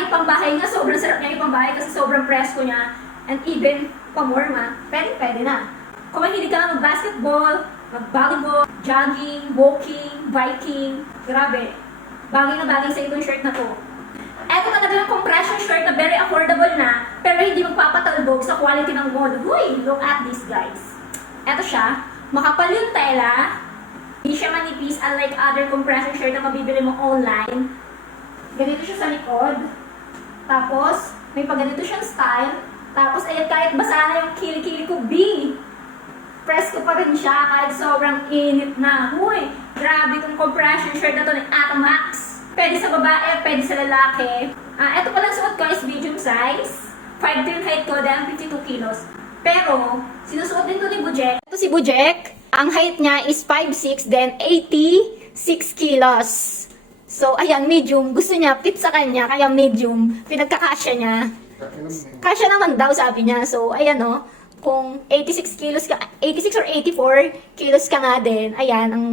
Kahit pambahay nga, sobrang sarap niya ipambahay kasi sobrang presko niya. And even pamorma, pwede na. Kung mahilig ka mag-basketball, mag-volleyball, jogging, walking, biking, grabe. Bagay na bagay sa itong shirt na to. Eto talaga yung compression shirt na very affordable na, pero hindi magpapatalbog sa quality ng mod. Huy, look at this guys. Eto siya, makapal yung tela, hindi siya manipis unlike other compression shirt na mabibili mo online. Ganito siya sa likod. Tapos, may pagganito siyang style. Tapos, ayan, kahit basa na yung kilikili ko, B. Presko pa rin siya kahit sobrang init na. Huy, grabe itong compression shirt na to ni Atomax. Pwede sa babae, pwede sa lalaki. Ito palang suot ko is medium size. 5'2" yung height ko, then 52 kilos. Pero, sinusuot din to ni Bujek. Ito si Bujek, ang height niya is 5'6", then 86 kilos. So, ayan, medium. Gusto niya, fit sa kanya, kaya medium. Pinagkakasya niya. Kasya naman daw, sabi niya. So, ayan o. Kung 86 kilos ka, 86 or 84 kilos ka nga din, ayan, ang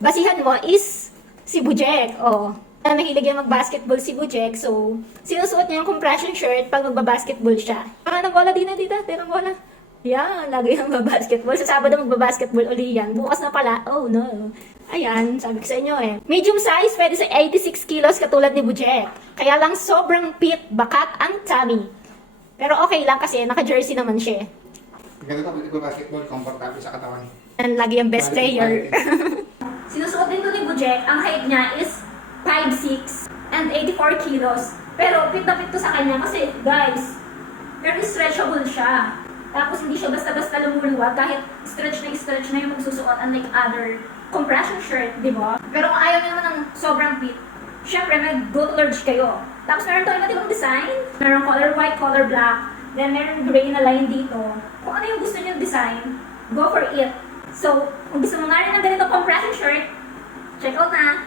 basihan mo is si Bujek. O, mahilig yung mag-basketball si Bujek. So, sinusuot niya yung compression shirt pag magbabasketball siya. Ng bola din na dito, tirang bola. Yan, lagi yung magbabasketball. Sa Sabado magbabasketball uli yan. Bukas na pala, oh no. Ayan, sabi ko sa inyo eh. Medium size, pwede sa 86 kilos katulad ni Bujek. Kaya lang sobrang fit, bakat ang tummy. Pero okay lang kasi naka-jersey naman siya. Ganito pag basketball, comfortable sa katawan. And lagi yung best player. Sinusuot din to ni Bujek, ang height niya is 5'6" and 84 kilos. Pero fit na fit to sa kanya kasi guys, very stretchable siya. Tapos hindi siya basta-basta lumuluwag kahit stretch na yung magsusuot unlike other compression shirt, di ba? Pero kung ayaw niyo naman ng sobrang fit, syempre may go to large kayo. Tapos meron tayong iba't ibang design. Meron color white, color black. Then meron gray na line dito. Kung ano yung gusto niyo design, go for it. So, kung gusto mo nga rin ng ganito compression shirt, check out na.